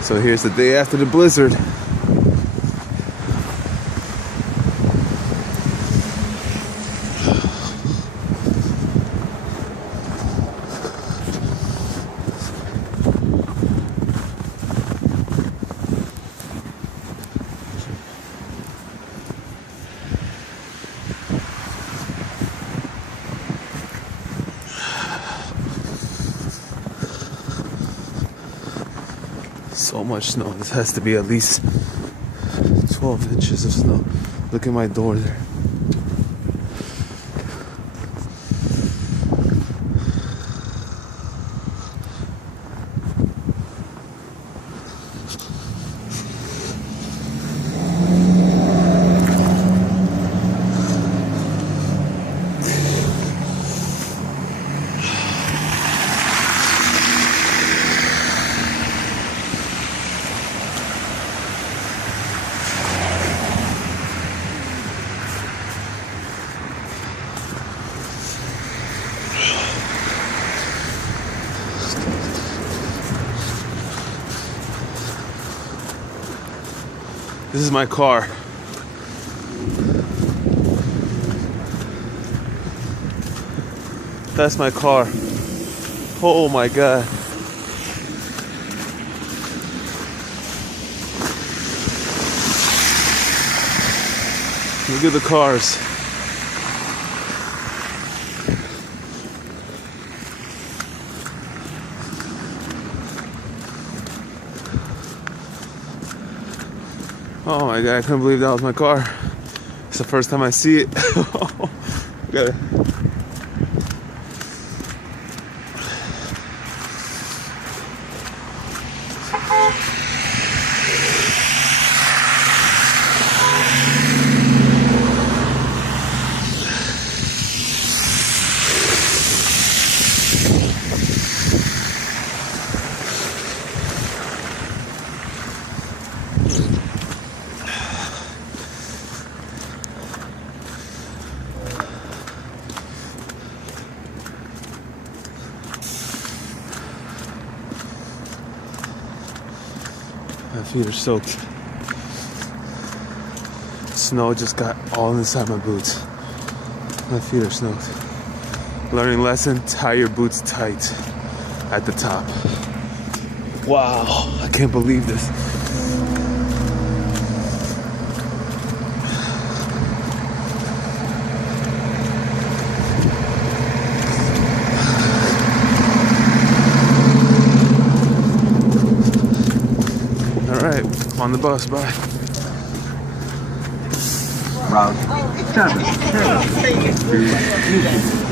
So here's the day after the blizzard. So much snow. This has to be at least 12 inches of snow. Look at my door there. This is my car. That's my car. Oh my God. Look at the cars. Oh my God, I couldn't believe that was my car. It's the first time I see it. Got it. My feet are soaked. Snow just got all inside my boots. My feet are soaked. Learning lesson, tie your boots tight at the top. Wow, I can't believe this. Alright, I'm on the bus, bye. Route 7 to Houston.